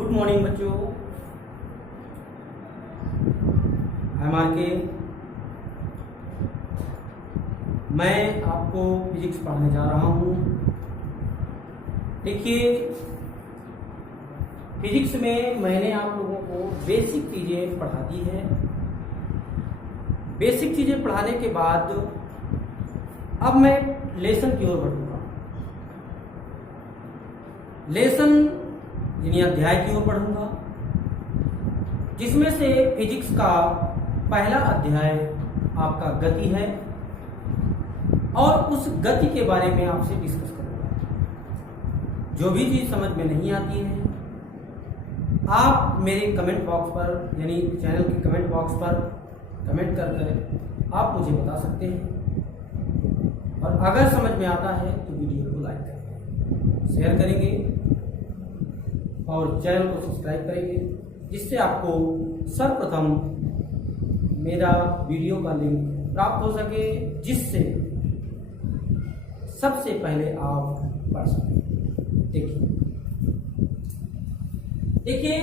Good morning बच्चों। के मैं आपको फिजिक्स पढ़ाने जा रहा हूँ। देखिए, फिजिक्स में मैंने आप लोगों को बेसिक चीज़ें पढ़ा दी है। बेसिक चीज़ें पढ़ाने के बाद अब मैं लेसन की ओर बढ़ूंगा। लेसन यानी अध्याय की ओर बढ़ूंगा, जिसमें से फिजिक्स का पहला अध्याय आपका गति है और उस गति के बारे में आपसे डिस्कस करूंगा। जो भी चीज समझ में नहीं आती है आप मेरे कमेंट बॉक्स पर यानी चैनल के कमेंट बॉक्स पर कमेंट कर आप मुझे बता सकते हैं। और अगर समझ में आता है तो वीडियो को लाइक करेंगे, शेयर करेंगे और चैनल को सब्सक्राइब करेंगे, जिससे आपको सर्वप्रथम मेरा वीडियो का लिंक प्राप्त हो सके, जिससे सबसे पहले आप पढ़ सकें। देखिए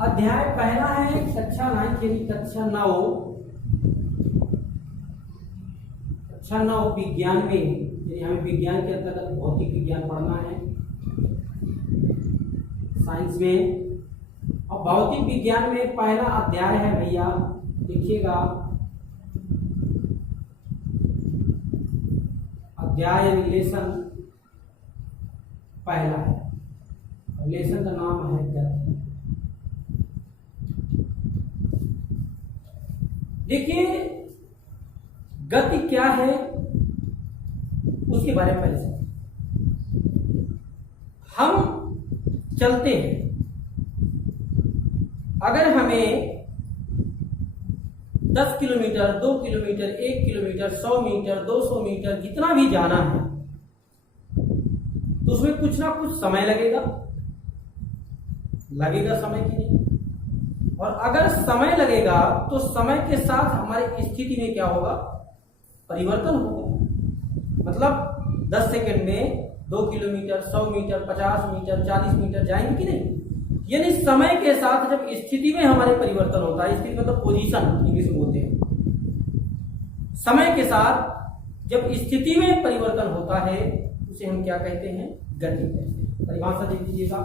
अध्याय पहला है कक्षा 9 यानी कक्षा 9 विज्ञान में, यानी हमें विज्ञान के अंतर्गत भौतिक विज्ञान पढ़ना है साइंस में। और भौतिक विज्ञान में पहला अध्याय है भैया, देखिएगा अध्याय लेसन पहला है। लेसन का नाम है गति। देखिए गति क्या है उसके बारे में पहले समझें। हम चलते हैं, अगर हमें 10 kilometre, 2 kilometre, 1 kilometre, 100 metre, 200 metre जितना भी जाना है तो उसमें कुछ ना कुछ समय लगेगा समय की नहीं। और अगर समय लगेगा तो समय के साथ हमारी स्थिति में क्या होगा, परिवर्तन होगा। मतलब 10 सेकंड में 2 किलोमीटर, 100 मीटर, 50 मीटर, 40 मीटर जाएंगे कि नहीं। यानी समय के साथ जब स्थिति में हमारे परिवर्तन होता है, स्थिति मतलब पोजीशन इंग्लिश में बोलते हैं, समय के साथ जब स्थिति में परिवर्तन होता है उसे हम क्या कहते हैं, गति कहते हैं। परिभाषा देख लीजिएगा,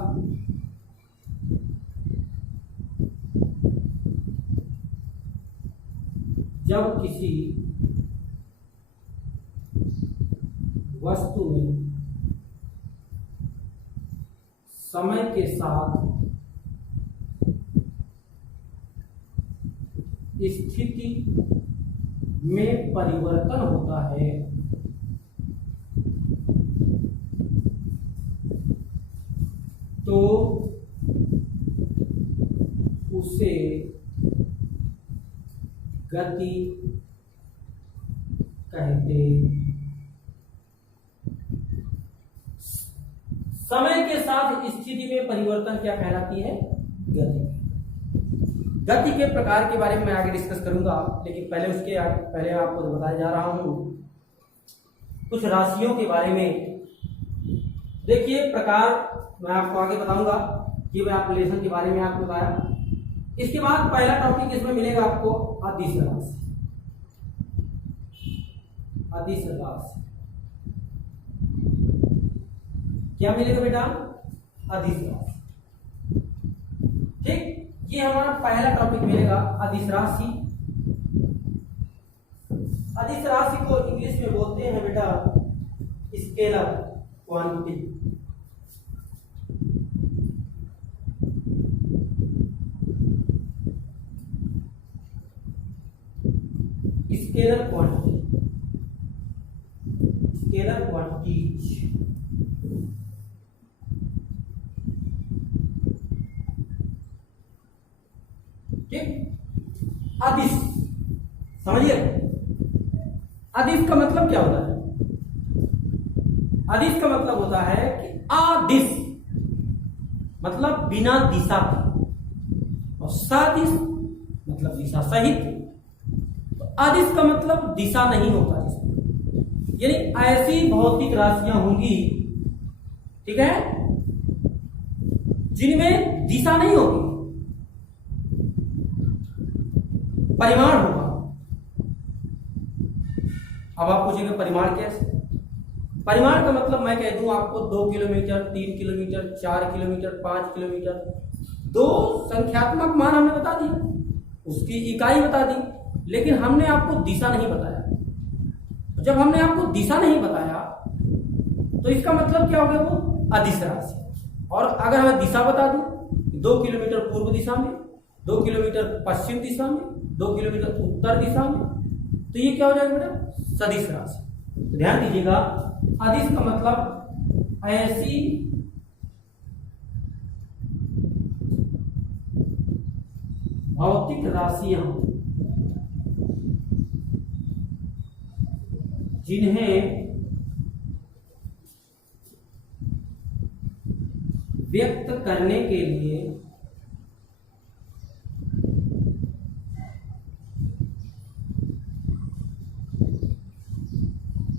जब किसी वस्तु में समय के साथ स्थिति में परिवर्तन होता है तो उसे गति कहते। समय के साथ स्थिति में परिवर्तन क्या कहलाती है, गति। गति के प्रकार के बारे में मैं आगे डिस्कस करूंगा, लेकिन पहले आपको बताया जा रहा हूं कुछ राशियों के बारे में। देखिए प्रकार मैं आपको आगे बताऊंगा, कि मैं आप लेसन के बारे में आपको बताया। इसके बाद पहला टॉपिक इसमें मिलेगा आपको अदिश राशि। अदिश राशि क्या मिलेगा बेटा, अदिश राशि। ठीक, ये हमारा पहला टॉपिक मिलेगा, अदिश राशि। अदिश राशि को इंग्लिश में बोलते हैं बेटा scalar quantity. Scalar quantity, scalar quantities. ठीक, अदिश समझिए। अदिश का मतलब क्या होता है, अदिश का मतलब होता है कि अदिश मतलब बिना दिशा के, और सदिश मतलब दिशा सहित। अदिश का मतलब दिशा नहीं होता जिसमें, यानी ऐसी भौतिक राशियां होंगी, ठीक है, जिनमें दिशा नहीं होगी, परिमाण होगा। अब आप पूछेंगे परिमाण कैसे? परिमाण का मतलब मैं कह दूं आपको 2 किलोमीटर, 3 किलोमीटर, 4 किलोमीटर, 5 किलोमीटर, दो संख्यात्मक मान हमने बता दिए, उसकी इकाई बता दी, लेकिन हमने आपको दिशा नहीं बताया। जब हमने आपको दिशा नहीं बताया तो इसका मतलब क्या हो गया? वो अदिश राशि। और अगर हमें दिशा बता दूं 2 किलोमीटर पूर्व दिशा में, 2 किलोमीटर पश्चिम दिशा में, 2 किलोमीटर उत्तर दिशा में, तो ये क्या हो जाएगा बेटा? सदिश राशि। ध्यान दीजिएगा, अदिश का मतलब ऐसी भौतिक राशियां जिन्हें व्यक्त करने के लिए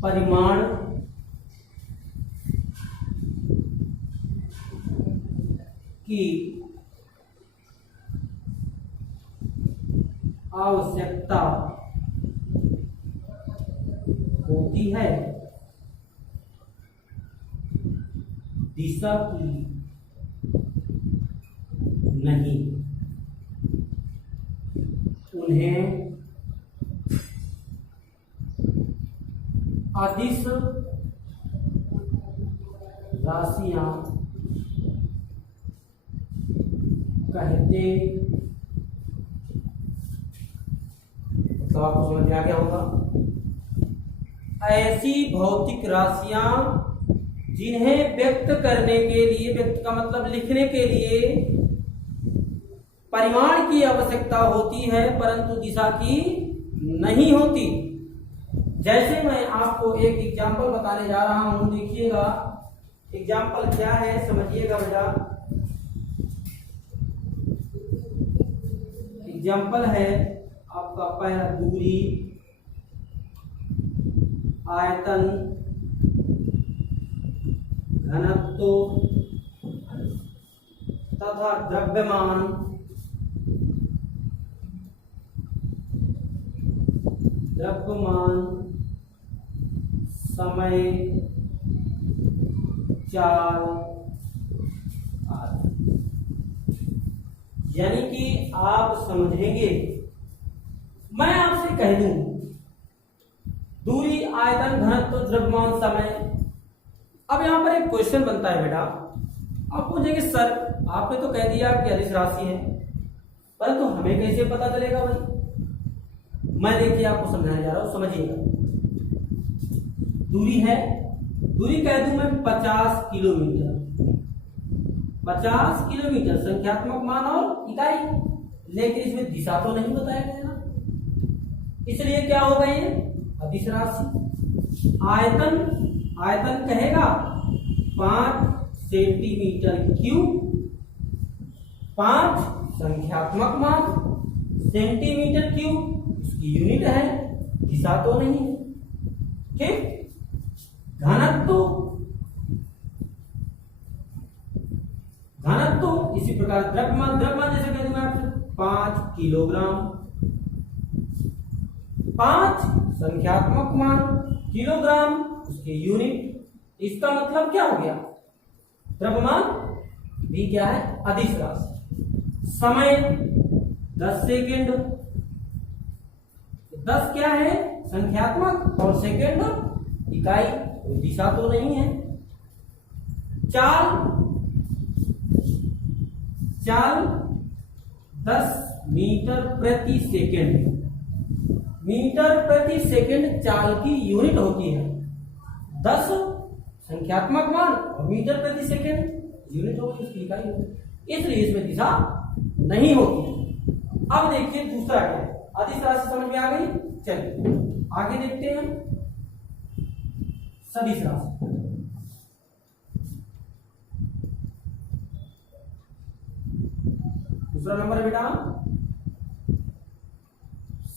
परिमाण की आवश्यकता होती है, दिशा की नहीं। उन्हें अदिश राशियां कहते, तो आपको समझ में आ गया होगा। ऐसी भौतिक राशियां जिन्हें व्यक्त करने के लिए, व्यक्त का मतलब लिखने के लिए परिमाण की आवश्यकता होती है, परंतु दिशा की नहीं होती। जैसे मैं आपको एक एग्जाम्पल बताने जा रहा हूं, देखिएगा एग्जाम्पल क्या है, समझिएगा बेटा। एग्जाम्पल है आपका पहला दूरी, आयतन, घनत्व तथा द्रव्यमान, समय, चाल आदि। यानी कि आप समझेंगे, मैं आपसे कह दूं दूरी, आयतन, घनत्व, द्रव्यमान, समय। अब यहां पर एक क्वेश्चन बनता है बेटा, आप पूछेंगे सर आपने तो कह दिया कि अदिश राशि है, परंतु हमें कैसे पता चलेगा भाई? मैं देखिए आपको समझाने जा रहा हूं, समझिएगा। दूरी है, दूरी कह दूं मैं 50 किलोमीटर, 50 किलोमीटर संख्यात्मक मान और इकाई, लेकिन इसमें दिशा तो नहीं बताया गया ना, इसलिए क्या होगा ये? अदिश राशि। आयतन, आयतन कहेगा 5 सेंटीमीटर क्यूब, 5 संख्यात्मक मान, सेंटीमीटर क्यूब उसकी यूनिट है, दिशा तो नहीं है। ठीक। घनत्व, घनत्व इसी प्रकार द्रव्यमान, द्रव्यमान जैसे कह दूंगा 5 किलोग्राम, 5 संख्यात्मक मान, किलोग्राम उसके यूनिट। इसका मतलब क्या हो गया? द्रव्यमान भी क्या है? अदिश राशि। समय 10 सेकेंड, 10 क्या है? संख्यात्मक, और सेकेंड इकाई, दिशा तो नहीं है। चाल, चाल 10 मीटर प्रति सेकेंड, मीटर प्रति सेकेंड चाल की यूनिट होती है। 10 संख्यात्मक मान और मीटर प्रति सेकेंड यूनिट होगी, उसकी इकाई होगी, इसलिए इसमें दिशा नहीं होती। अब देखिए दूसरा क्या है, अदिश राशि समझ में आ गई। चलिए आगे देखते हैं सदिश राशि। दूसरा नंबर बेटा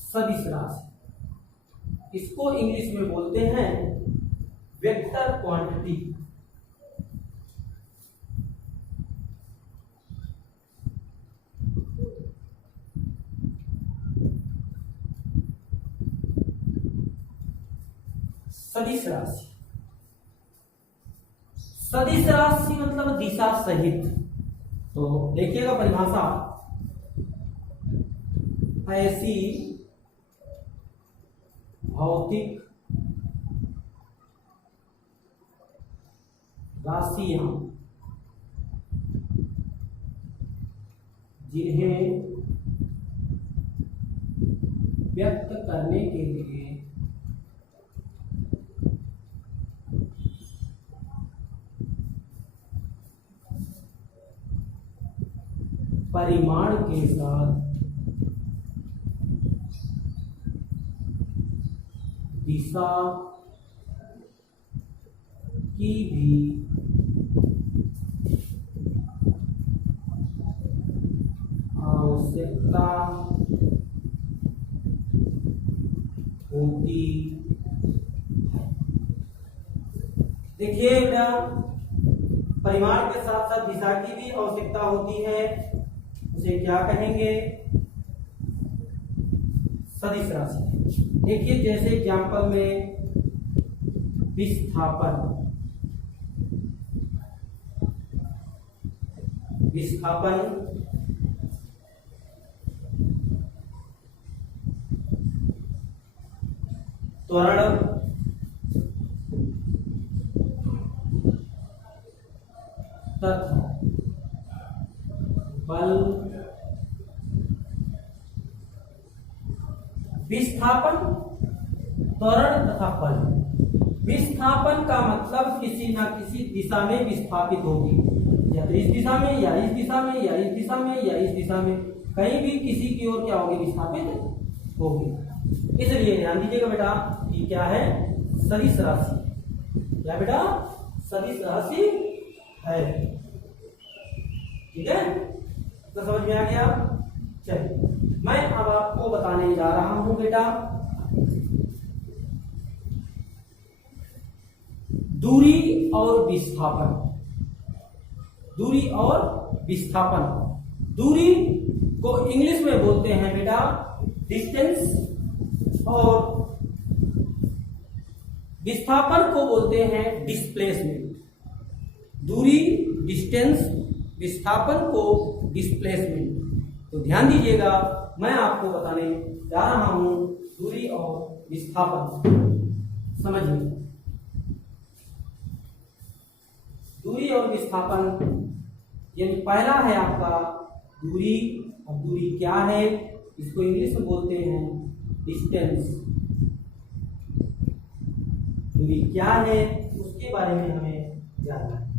सदिश राशि, इसको इंग्लिश में बोलते हैं वेक्टर क्वांटिटी। सदिश राशि। सदिश राशि मतलब दिशा सहित। तो देखिएगा परिभाषा, ऐसी भौतिक राशियां जिन्हें व्यक्त करने के लिए परिमाण के साथ दिशा की भी आवश्यकता होती है। देखिए बेटा, परिमाण के साथ साथ दिशा की भी आवश्यकता होती है, उसे क्या कहेंगे? सदिश राशि। देखिए जैसे एग्जाम्पल में विस्थापन, विस्थापन त्वरण, तथा बल। विस्थापन, त्वरण तथा बल। विस्थापन का मतलब किसी ना किसी दिशा में विस्थापित होगी, या तो इस दिशा में या इस दिशा में या इस दिशा में या इस दिशा में, कहीं भी किसी की ओर क्या होगी? विस्थापित होगी। इसलिए ध्यान दीजिएगा बेटा, ये क्या है? सदिश राशि। क्या बेटा? सदिश राशि है। ठीक है, तो समझ में आ गया? चलिए मैं अब आपको बताने जा रहा हूं बेटा, दूरी और विस्थापन। दूरी और विस्थापन। दूरी को इंग्लिश में बोलते हैं बेटा डिस्टेंस, और विस्थापन को बोलते हैं डिस्प्लेसमेंट। दूरी डिस्टेंस, विस्थापन को डिस्प्लेसमेंट। तो ध्यान दीजिएगा, मैं आपको बताने जा रहा हूं दूरी और विस्थापन। समझिए, दूरी और विस्थापन यानी पहला है आपका दूरी। अब दूरी क्या है? इसको इंग्लिश में बोलते हैं डिस्टेंस। दूरी क्या है उसके बारे में हमें जानना है।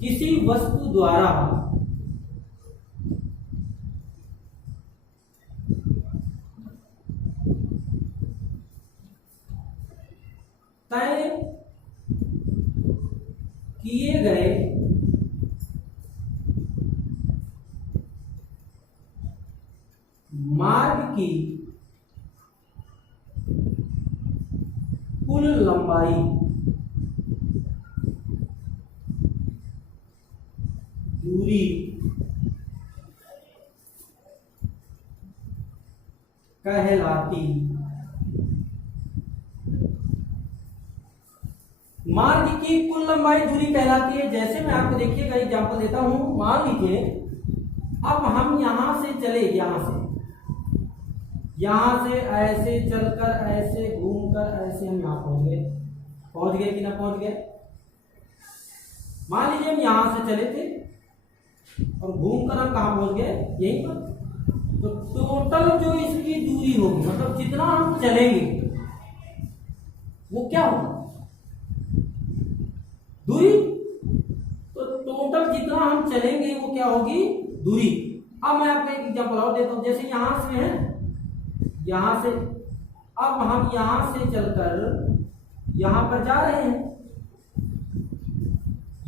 किसी वस्तु द्वारा तय किए गए मार्ग की कुल लंबाई दूरी कहलाती। मार्ग की कुल लंबाई दूरी कहलाती है। जैसे मैं आपको देखिएगा एग्जांपल देता हूं। मान लीजिए अब हम यहां से चले, यहां से ऐसे चलकर ऐसे घूमकर ऐसे हम यहां पहुंच गए कि ना पहुंच गए? मान लीजिए हम यहां से चले थे और घूमकर हम कहां पहुंच गए? यहीं पर। तो टोटल जो इसकी दूरी होगी, मतलब जितना हम चलेंगे वो क्या होगा? दूरी। तो टोटल जितना हम चलेंगे वो क्या होगी? दूरी। अब मैं आपको एक एग्जांपल और देता हूं। जैसे यहां से है, यहां से अब हम यहां से चलकर यहां पर जा रहे हैं,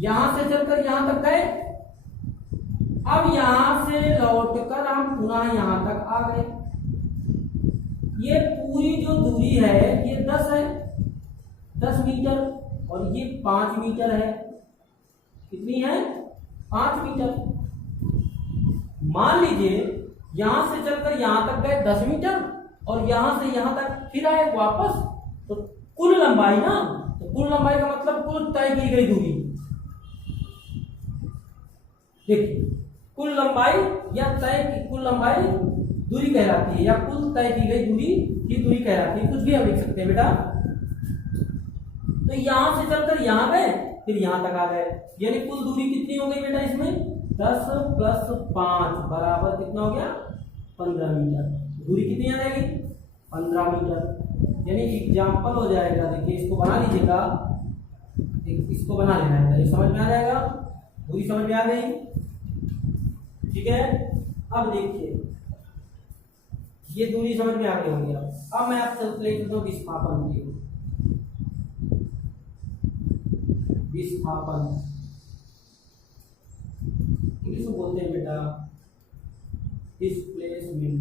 यहां से चलकर यहां तक गए। अब यहां से लौटकर हम पुनः यहां तक आ गए। ये पूरी जो दूरी है ये 10 है, 10 मीटर, और ये 5 मीटर है। कितनी है? 5 मीटर। मान लीजिए यहां से चलकर यहां तक गए 10 मीटर और यहां से यहां तक फिर आए वापस, तो कुल लंबाई ना, तो कुल लंबाई का मतलब कुल तय की गई दूरी। देखिए कुल लंबाई या तय की कुल लंबाई दूरी कहलाती है, या कुल तय की गई दूरी की दूरी कहलाती है, कुछ भी हम लिख सकते हैं बेटा। तो यहां से चलकर यहां गए फिर यहां तक आ गए, यानी कुल दूरी कितनी हो गई बेटा इसमें 10 + 5 बराबर कितना हो गया 15 मीटर। दूरी कितनी आ जाएगी 15 मीटर, यानी एग्जाम्पल हो जाएगा। देखिए इसको बना लीजिएगा, इसको बना लेना है, ये समझ में आ जाएगा, दूरी समझ में आ गई, ठीक है। अब देखिए ये दूरी समझ में आ गई होगी। अब मैं आपसे ले लेता हूँ विस्थापन की, विस्थापन इंग्लिश में बोलते हैं बेटा डिस्प्लेसमेंट,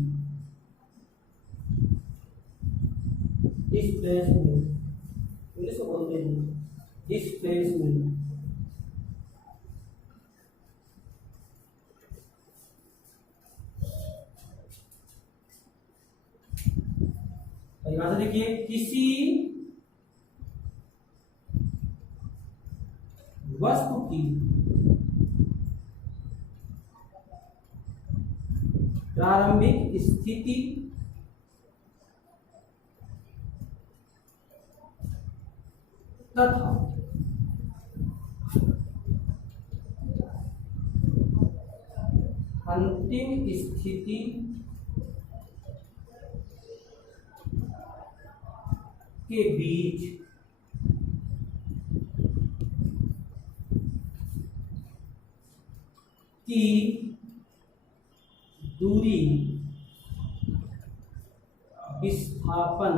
डिस्प्लेसमेंट इंग्लिश में बोलते हैं डिस्प्लेसमेंट। परिभाषा देखिए, किसी वस्तु की प्रारंभिक स्थिति तथा अंतिम स्थिति के बीच की दूरी विस्थापन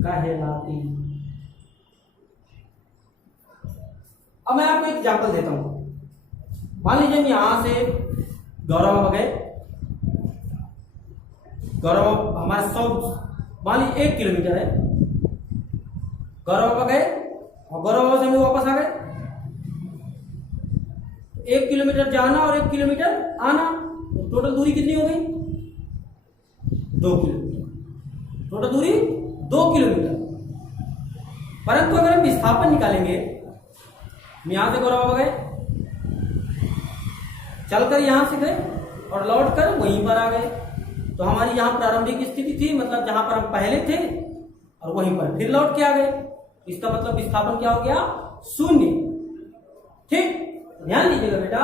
कहलाती। अब मैं आपको एक एग्जाम्पल देता हूं। मान लीजिए यहां से गौरव गए, गौरव हमारे 100 मान लीजिए 1 किलोमीटर है, गौरव गए और गौरव से हम वापस आ गए। 1 किलोमीटर जाना और 1 किलोमीटर आना, तो टोटल दूरी कितनी हो गई 2 किलोमीटर, टोटल दूरी 2 किलोमीटर। परंतु अगर हम विस्थापन निकालेंगे, यहां से गौरव गए, चलकर यहां से गए और लौट कर वहीं पर आ गए, तो हमारी यहां प्रारंभिक स्थिति थी, मतलब जहां पर हम पहले थे और वहीं पर फिर लौट के आ गए, इसका मतलब विस्थापन क्या हो गया 0। ठीक, ध्यान दीजिएगा बेटा।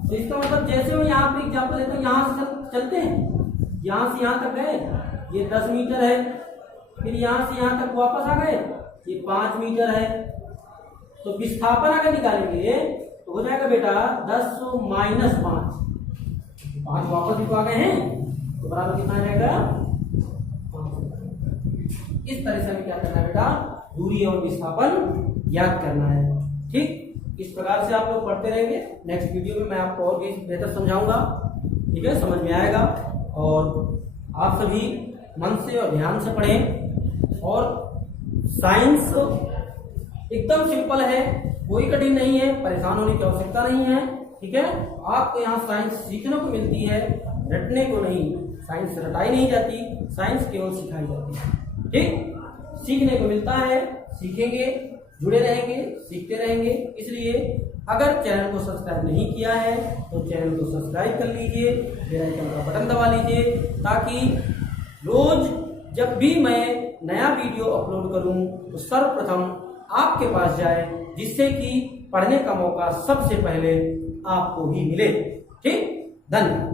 तो इसका मतलब जैसे मैं यहाँ पे एग्जाम्पल लेता हूँ, यहाँ से चलते हैं, यहाँ से यहाँ तक गए, ये 10 मीटर है, फिर यहाँ से यहाँ तक वापस आ गए, ये 5 मीटर है। तो विस्थापन अगर निकालेंगे तो हो जाएगा बेटा 10 - 5, 5 वापस भी तो आ गए हैं, तो बराबर कितना आ जाएगा 5। इस तरह से हमें क्या करना है बेटा, दूरी और विस्थापन ज्ञात करना है। ठीक, इस प्रकार से आप लोग पढ़ते रहेंगे। नेक्स्ट वीडियो में मैं आपको और भी बेहतर समझाऊंगा, ठीक है, समझ में आएगा। और आप सभी मन से और ध्यान से पढ़ें। और साइंस एकदम सिंपल है, कोई कठिन नहीं है, परेशान होने की आवश्यकता नहीं है। ठीक है, आपको यहाँ साइंस सीखने को मिलती है, रटने को नहीं। साइंस रटाई नहीं जाती, साइंस केवल सिखाई जाती है। ठीक, सीखने को मिलता है, सीखेंगे, जुड़े रहेंगे, सीखते रहेंगे। इसलिए अगर चैनल को सब्सक्राइब नहीं किया है तो चैनल को सब्सक्राइब कर लीजिए, बेल आइकन का बटन दबा लीजिए, ताकि रोज जब भी मैं नया वीडियो अपलोड करूं तो सर्वप्रथम आपके पास जाए, जिससे कि पढ़ने का मौका सबसे पहले आपको ही मिले। ठीक, धन्यवाद।